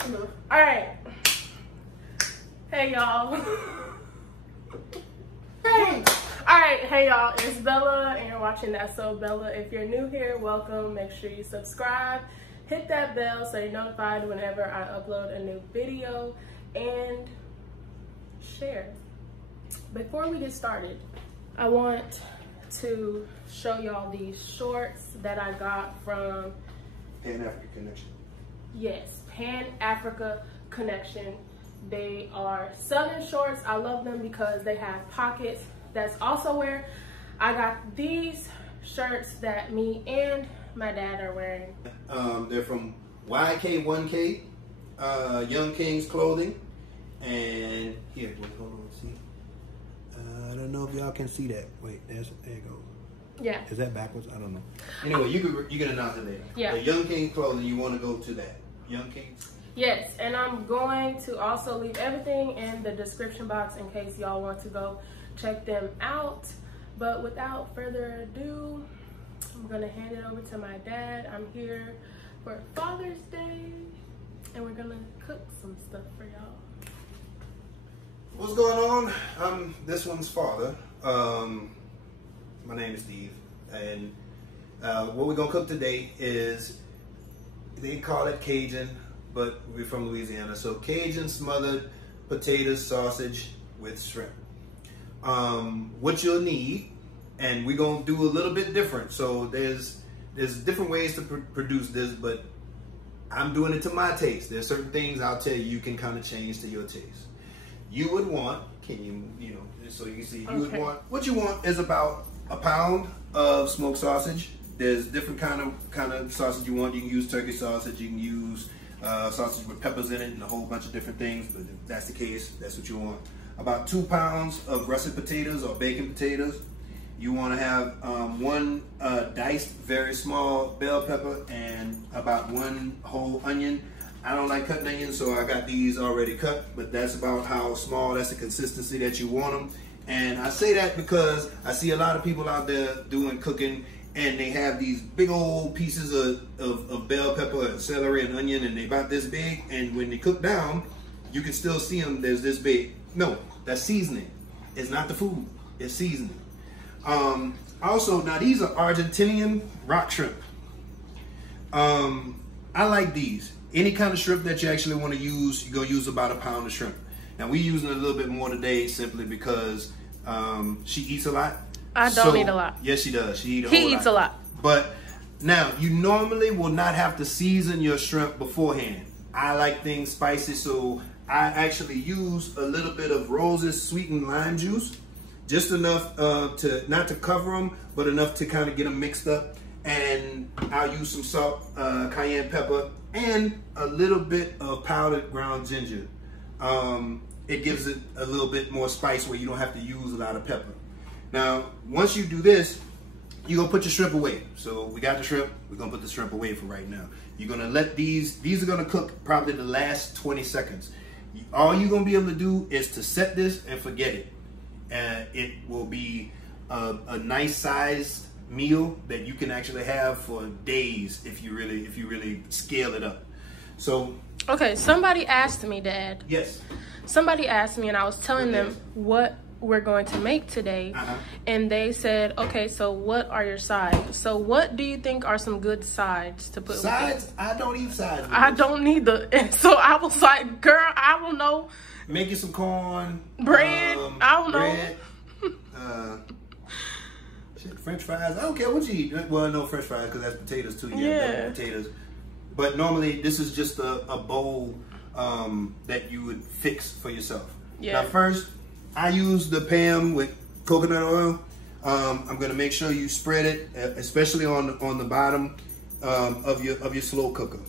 Let's move. All right. Hey, y'all. Hey. All right. Hey, y'all. It's Bella, and you're watching That's So Bella. If you're new here, welcome. Make sure you subscribe. Hit that bell so you're notified whenever I upload a new video, and share. Before we get started, I want to show y'all these shorts that I got from Pan-Africa Connection. Yes, Pan-Africa Connection. They are Southern shorts. I love them because they have pockets. That's also where I got these shirts that me and my dad are wearing. They're from YK1K, Young Kings Clothing. And here, wait, hold on, see. I don't know if y'all can see that. Wait, there it goes. Yeah. Is that backwards? I don't know. Anyway, you can announce it later. Yeah. The Young Kings Clothing, you want to go to that. Young Kings? Yes, and I'm going to also leave everything in the description box in case y'all want to go check them out. But without further ado, I'm gonna hand it over to my dad. I'm here for Father's Day, and we're gonna cook some stuff for y'all. What's going on? I'm this one's father. My name is Steve, and what we're gonna cook today is, they call it Cajun, but we're from Louisiana, so Cajun smothered potato sausage with shrimp. What you'll need, and we're gonna do a little bit different. So there's different ways to produce this, but I'm doing it to my taste. There's certain things I'll tell you can kind of change to your taste. You would want, so you can see, you would want, what you want is about a pound of smoked sausage. There's different kind of sausage you want. You can use turkey sausage, you can use sausage with peppers in it and a whole bunch of different things, but if that's the case, that's what you want. About 2 pounds of russet potatoes or bacon potatoes. You want to have 1 diced, very small bell pepper, and about 1 whole onion. I don't like cutting onions, so I got these already cut, but that's about how small, that's the consistency that you want them. And I say that because I see a lot of people out there doing cooking, and they have these big old pieces of bell pepper and celery and onion, and they about this big, and when they cook down, you can still see them, there's this big. No, that's seasoning. It's not the food, it's seasoning. Also, now these are Argentinian rock shrimp. I like these. Any kind of shrimp that you actually want to use, you're going to use about a pound of shrimp. Now, we're using a little bit more today simply because she eats a lot. I don't eat a lot. Yes, she does. He eats a lot. But now, you normally will not have to season your shrimp beforehand. I like things spicy, so I actually use a little bit of Rose's sweetened lime juice. Just enough to, not to cover them, but enough to kind of get them mixed up. And I'll use some salt, cayenne pepper, and a little bit of powdered ground ginger. It gives it a little bit more spice where you don't have to use a lot of pepper. Now, once you do this, you're gonna put your shrimp away. So we got the shrimp, we're gonna put the shrimp away for right now. You're gonna let these are gonna cook probably the last 20 seconds. All you're gonna be able to do is to set this and forget it. And it will be a nice sized meal that you can actually have for days if you really scale it up. So okay, somebody asked me, Dad. Yes. Somebody asked me, and I was telling them what we're going to make today, and they said, okay, so what are your sides? So what do you think are some good sides to put sides? with I don't eat sides. I don't need and so I was like, girl, I don't know. Make you some corn, bread. I don't know. French fries. I don't care what you eat. Well, no French fries because that's potatoes too. Yeah, potatoes. But normally this is just a bowl that you would fix for yourself. Yeah. Now first, I use the pan with coconut oil. I'm gonna make sure you spread it, especially on the bottom of your slow cooker.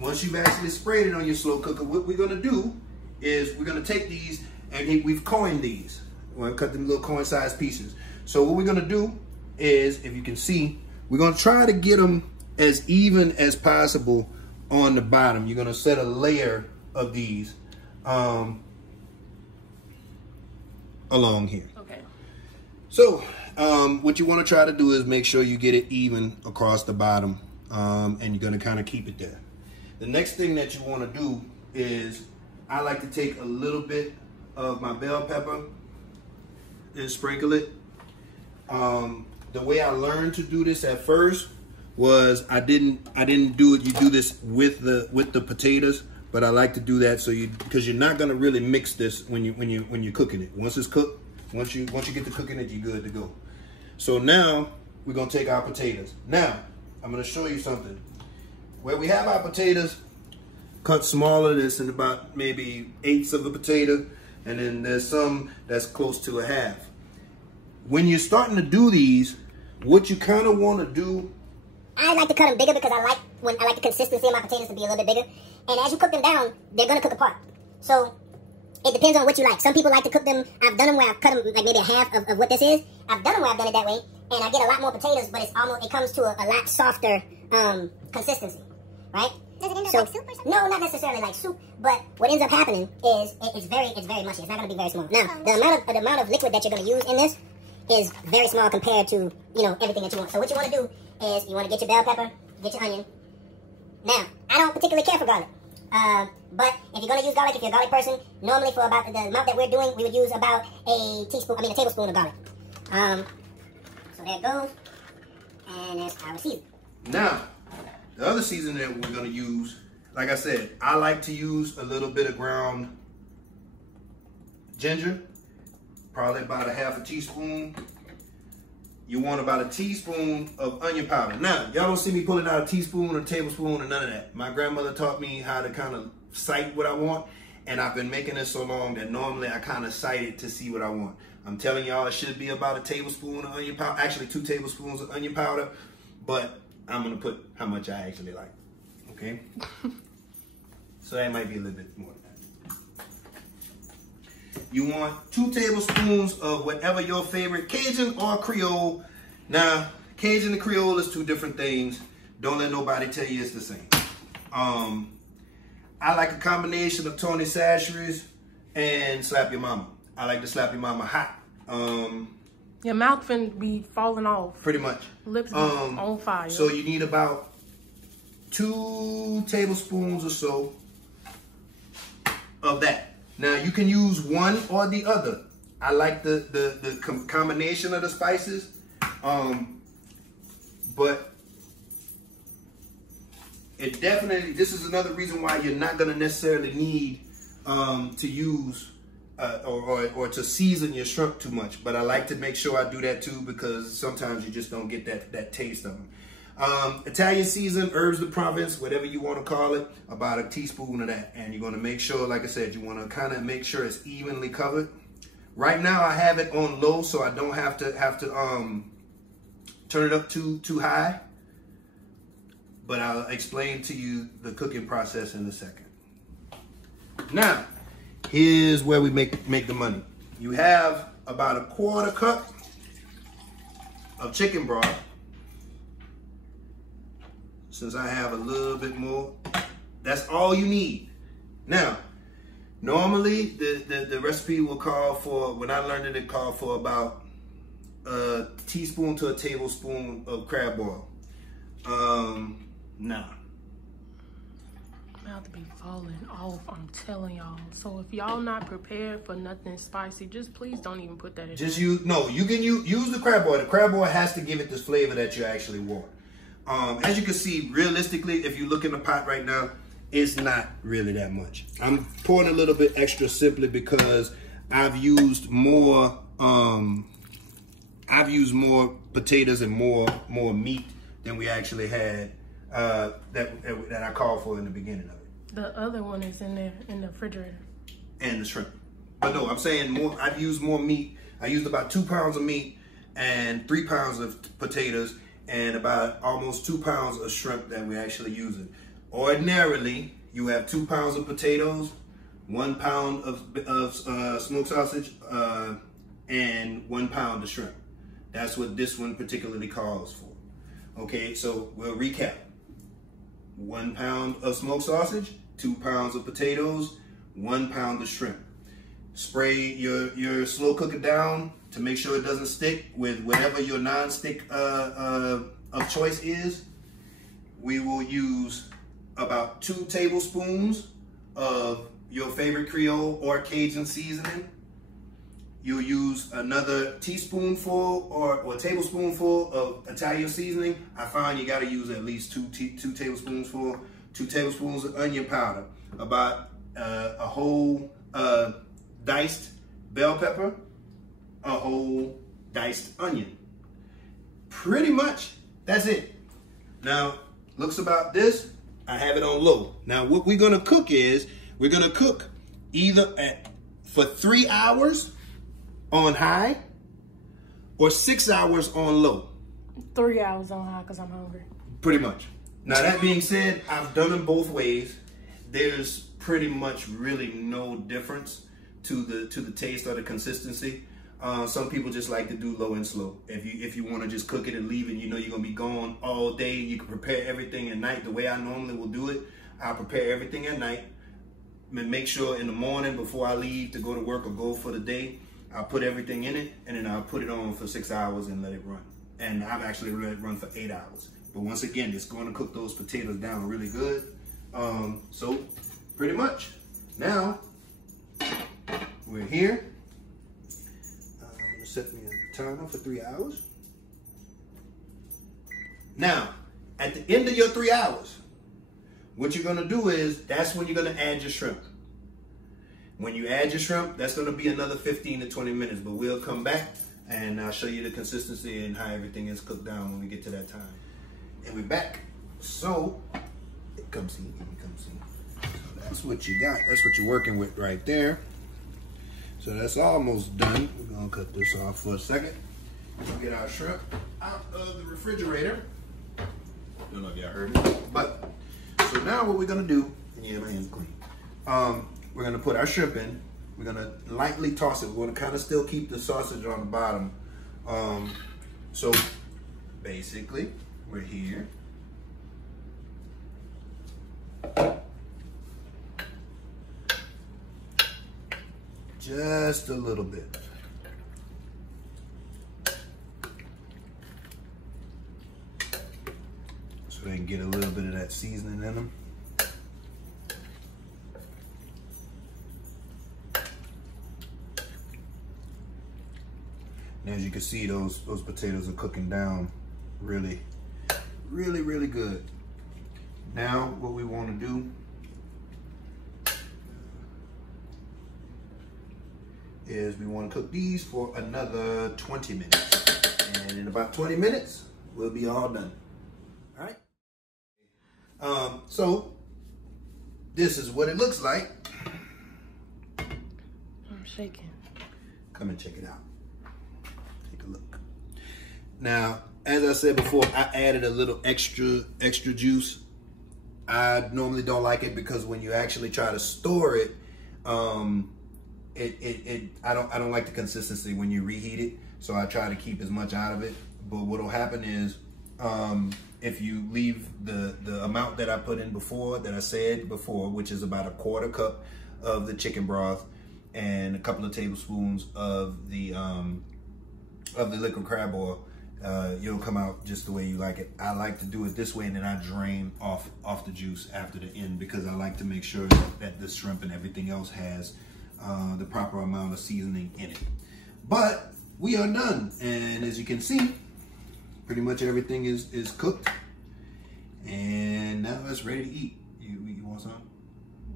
Once you've actually sprayed it on your slow cooker, what we're gonna do is we're gonna take these, and we've coined these. We're gonna cut them little coin-sized pieces. So what we're gonna do is, if you can see, we're gonna try to get them as even as possible on the bottom. You're gonna set a layer of these along here. Okay. So what you wanna try to do is make sure you get it even across the bottom, and you're gonna kind of keep it there. The next thing that you want to do is, I like to take a little bit of my bell pepper and sprinkle it. The way I learned to do this at first was I didn't do it. You do this with the potatoes, but I like to do that because you're not gonna really mix this when you're cooking it. Once it's cooked, once you get to cooking it, you're good to go. So now we're gonna take our potatoes. Now I'm gonna show you something. Where we have our potatoes cut smaller, this in about maybe 1/8 of a potato, and then there's some that's close to a half. When you're starting to do these, what you kind of want to do, I like to cut them bigger because I like the consistency of my potatoes to be a little bit bigger. And as you cook them down, they're gonna cook apart. So it depends on what you like. Some people like to cook them. I've done them where I've cut them like maybe a half of what this is. I've done them where I've done it that way, and I get a lot more potatoes, but it comes to a lot softer consistency, right? Does it end up like soup or something? No, not necessarily like soup. But what ends up happening is it's very mushy. It's not gonna be very small. Now the amount of liquid that you're gonna use in this is very small compared to everything that you want. So what you want to do is you want to get your bell pepper, get your onion. Now I don't particularly care for garlic, but if you're gonna use garlic, if you're a garlic person, normally for about the amount that we're doing, we would use about a tablespoon of garlic. So there it goes, and there's our season. Now the other seasoning that we're gonna use, like I said, I like to use a little bit of ground ginger. Probably about a half a teaspoon. You want about a teaspoon of onion powder. Now, y'all don't see me pulling out a teaspoon or tablespoon or none of that. My grandmother taught me how to kind of sight what I want, and I've been making this so long that normally I kind of sight it to see what I want. I'm telling y'all it should be about a tablespoon of onion powder, actually 2 tablespoons of onion powder, but I'm gonna put how much I actually like, okay? So that might be a little bit more than that. You want 2 tablespoons of whatever your favorite, Cajun or Creole. Now, Cajun and Creole is 2 different things. Don't let nobody tell you it's the same. I like a combination of Tony Chachere's and Slap Your Mama. I like to slap your mama hot. Your mouth finna be falling off. Pretty much. Lips be on fire. So you need about 2 tablespoons or so of that. Now you can use one or the other. I like the combination of the spices, but it definitely, this is another reason why you're not gonna necessarily need to use or to season your shrimp too much. But I like to make sure I do that too, because sometimes you just don't get that taste of them. Italian season, herbs de Provence, whatever you want to call it, about a teaspoon of that. And you're going to make sure, like I said, you want to kind of make sure it's evenly covered. Right now I have it on low, so I don't have to turn it up too high. But I'll explain to you the cooking process in a second. Now, here's where we make the money. You have about a 1/4 cup of chicken broth. Since I have a little bit more, that's all you need. Now, normally the recipe will call for, when I learned it called for about a teaspoon to a tablespoon of crab oil. Nah. About to be falling off, I'm telling y'all. So if y'all not prepared for nothing spicy, just please don't even put that in. Just use, no, you can use the crab oil. The crab oil has to give it this flavor that you actually want. As you can see, realistically, if you look in the pot right now, it's not really that much. I'm pouring a little bit extra simply because I've used more potatoes and more meat than we actually had that I called for in the beginning of it. The other one is in there in the refrigerator. And the shrimp. But no, I'm saying more. I've used more meat. I used about 2 pounds of meat and 3 pounds of potatoes, and about almost 2 pounds of shrimp that we're actually using. Ordinarily, you have 2 pounds of potatoes, 1 pound of smoked sausage, and 1 pound of shrimp. That's what this one particularly calls for. Okay, so we'll recap. 1 pound of smoked sausage, 2 pounds of potatoes, 1 pound of shrimp. Spray your slow cooker down to make sure it doesn't stick with whatever your non-stick of choice is. We will use about 2 tablespoons of your favorite Creole or Cajun seasoning. You'll use another teaspoonful or tablespoonful of Italian seasoning. I find you gotta use at least two tablespoons full, 2 tablespoons of onion powder, about a whole diced bell pepper, a whole diced onion. Pretty much, that's it. Now, looks about this. I have it on low. Now, what we're gonna cook is, we're gonna cook either for 3 hours on high or 6 hours on low. 3 hours on high because I'm hungry. Pretty much. Now, that being said, I've done them both ways. There's pretty much really no difference to the taste or the consistency. Some people just like to do low and slow. If you want to just cook it and leave it, you know you're gonna be gone all day. You can prepare everything at night. The way I normally will do it, I prepare everything at night. Make sure in the morning before I leave to go to work or go for the day, I'll put everything in it, and then I'll put it on for 6 hours and let it run. And I've actually let it run for 8 hours. But once again, it's going to cook those potatoes down really good. So pretty much. Now, we're here. I'm going to set me a timer for 3 hours. Now, at the end of your 3 hours, what you're going to do is, that's when you're going to add your shrimp. When you add your shrimp, that's going to be another 15 to 20 minutes, but we'll come back and I'll show you the consistency and how everything is cooked down when we get to that time. And we're back. So, come see. So that's what you got. That's what you're working with right there. So that's almost done. We're going to cut this off for a second. We'll get our shrimp out of the refrigerator. Don't know if y'all heard me, but so now what we're going to do, yeah, my hands clean. We're gonna put our shrimp in. We're gonna lightly toss it. We're gonna kind of still keep the sausage on the bottom. So basically, we're here. Just a little bit. So they can get a little bit of that seasoning in them. And as you can see, those potatoes are cooking down really good. Now, what we want to do is we want to cook these for another 20 minutes. And in about 20 minutes, we'll be all done. All right? So, this is what it looks like. I'm shaking. Come and check it out. Look. Now, as I said before, I added a little extra juice. I normally don't like it because when you actually try to store it, I don't like the consistency when you reheat it. So I try to keep as much out of it. But what'll happen is, if you leave the amount that I put in before, that I said before, which is about a 1/4 cup of the chicken broth and a couple of tablespoons of the liquid crab oil, you'll come out just the way you like it. I like to do it this way, and then I drain off the juice after the end, because I like to make sure that the shrimp and everything else has the proper amount of seasoning in it. But we are done, and as you can see, pretty much everything is cooked, and now it's ready to eat. You want some?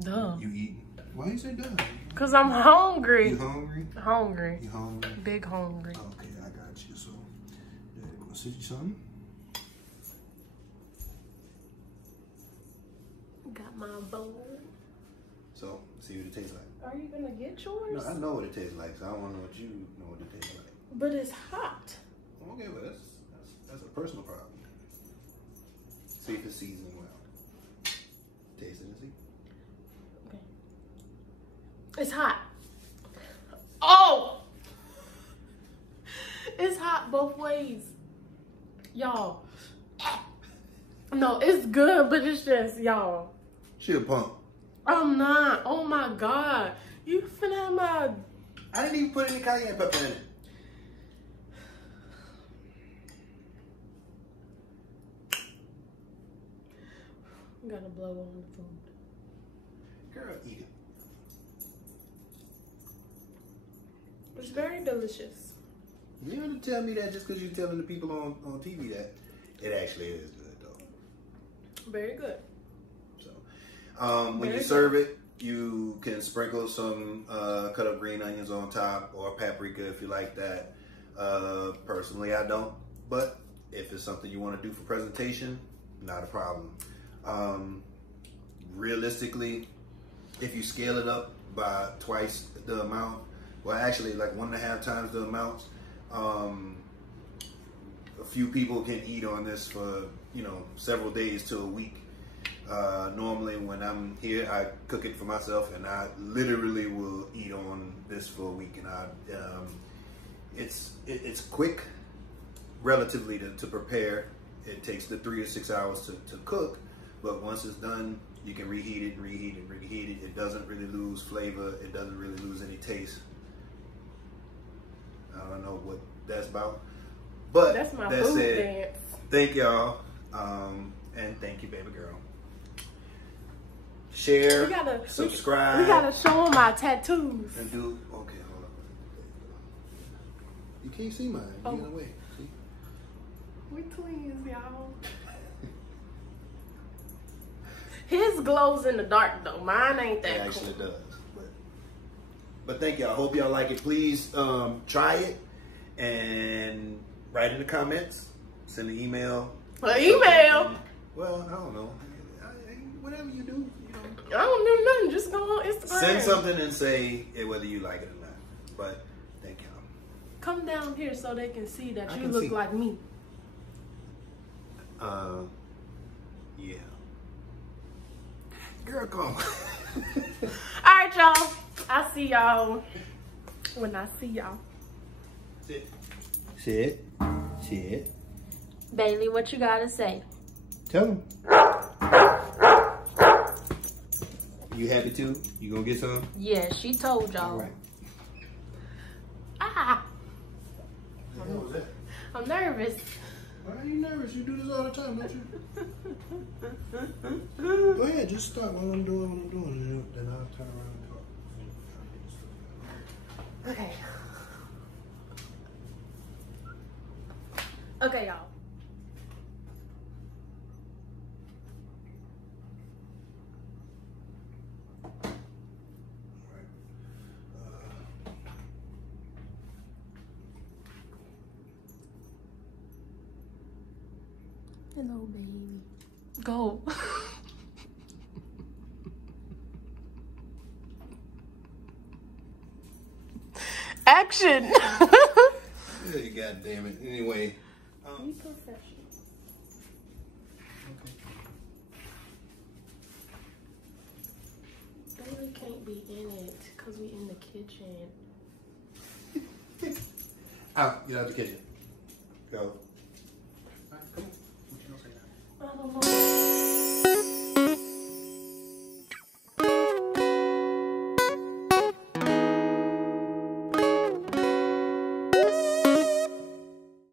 Duh. You eat? Why you say done? Cause I'm hungry. You hungry? Hungry. You hungry? Big hungry. Okay, I got you. So, want to see something? Got my bowl. So, see what it tastes like. Are you gonna get yours? No, I know what it tastes like, so I want to know what you know what it tastes like. But it's hot. Okay, but that's a personal problem. See if it's seasoning well. Taste it and see. Okay. It's hot. Oh! It's hot both ways. Y'all. No, it's good, but it's just, y'all. She a pump. I'm not. Oh my God. You finna have my... I didn't even put any cayenne pepper in it. You gotta blow on the food. Girl, eat it. It's very delicious. You don't tell me that just because you're telling the people on TV that. It actually is good, though. Very good. So, when you serve it, you can sprinkle some cut up green onions on top, or paprika if you like that. Personally, I don't. But if it's something you want to do for presentation, not a problem. Realistically, if you scale it up by twice the amount, well, actually like 1.5 times the amount, a few people can eat on this for, you know, several days to a week. Normally when I'm here, I cook it for myself, and I literally will eat on this for a week. And it's quick, relatively, to prepare. It takes the 3 to 6 hours to cook, but once it's done, you can reheat it, reheat it, reheat it. It doesn't really lose flavor. It doesn't really lose any taste. I don't know what that's about, but that's my that food said, dance. Thank y'all, and thank you, baby girl. Share, subscribe. We gotta show them our tattoos. And do, okay, hold on. You can't see mine. You in the way. See? We twins, y'all. His glows in the dark though. Mine ain't that It actually cool. does. But thank y'all. I hope y'all like it. Please try it and write in the comments. Send an email. An email? Well, I don't know. Whatever you do, you know. I don't do nothing. Just go on Instagram. Send something and say whether you like it or not. But thank y'all. Come down here so they can see that you can look see. like me. Yeah. Girl, come on. All right, y'all. I'll see y'all when I see y'all. Sit. Sit. Bailey, what you gotta say? Tell them. You happy too? You gonna get some? Yeah, she told y'all. All right. Ah, What was that? I'm nervous. Why are you nervous? You do this all the time, don't you? Go ahead, just start while I'm doing what I'm doing, and then I'll turn around and talk. Okay. Okay, y'all. Hello, baby. Go. Action. Hey, God damn it. Anyway. Be professional. Bailey can't be in it because we in the kitchen. Out. Get out the kitchen. Go.